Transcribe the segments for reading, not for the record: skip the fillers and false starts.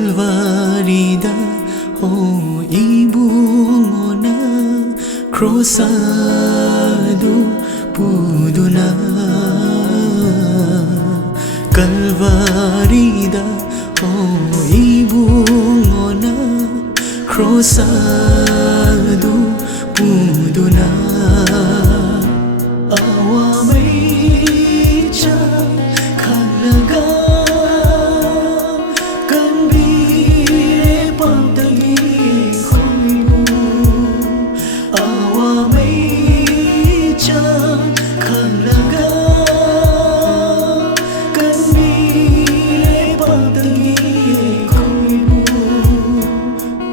Kalvarida o ibungona crosado puduna Kalvarida o ibungona crosado puduna awamaicha khalaga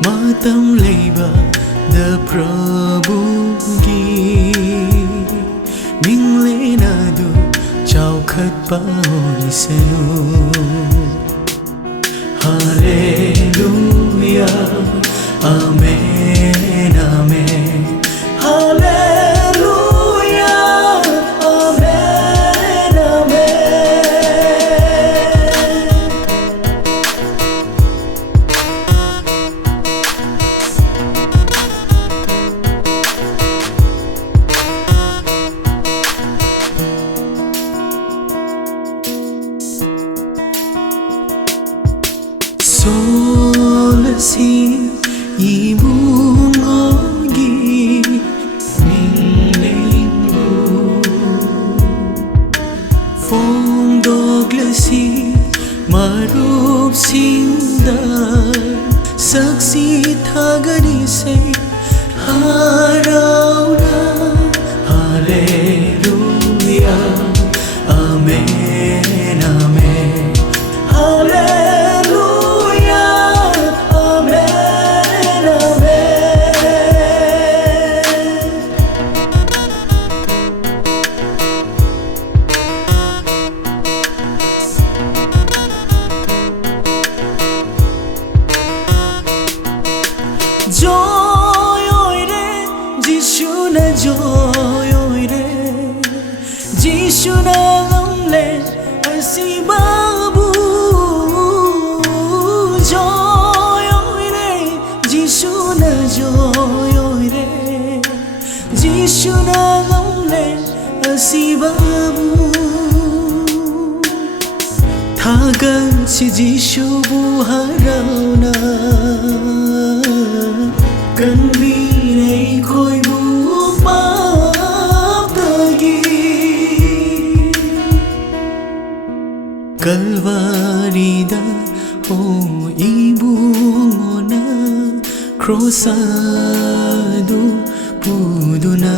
Matam leiba the Prabhugi Minglenadu chau khat paonisanu Hallelujah Amen Amen Hallelujah Amen Amen Solasi ibungogi minglengu Fongdoglasi marup sindar saksi thagani se harauna Hallelujah Amen Amen Hallelujah Amen Amen Joy oire Jishu na joy oire Jishu na gamle asi babu Joy oire Jishu na joy oire Jishu na gamle asi babu Thagan si Jishu buharauna Kanbirei khoi bu paptagi Kalvarida o ibungona crosado puduna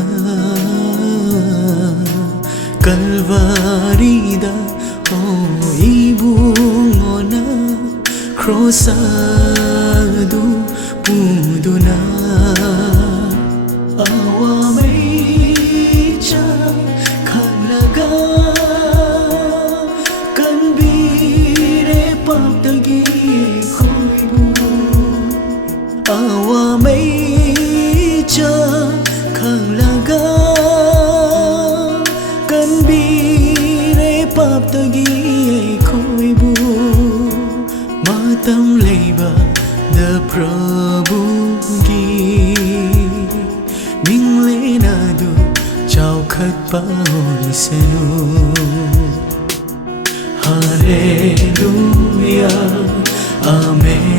Kalvarida o ibungona crosado puduna awamaicha khalaga kanbire paptagi khoibu awamaicha khalaga kanbire paptagi khoibu matam leiba the Prabhugi Minglenadu chau khat paonisanu Hallelujah Amen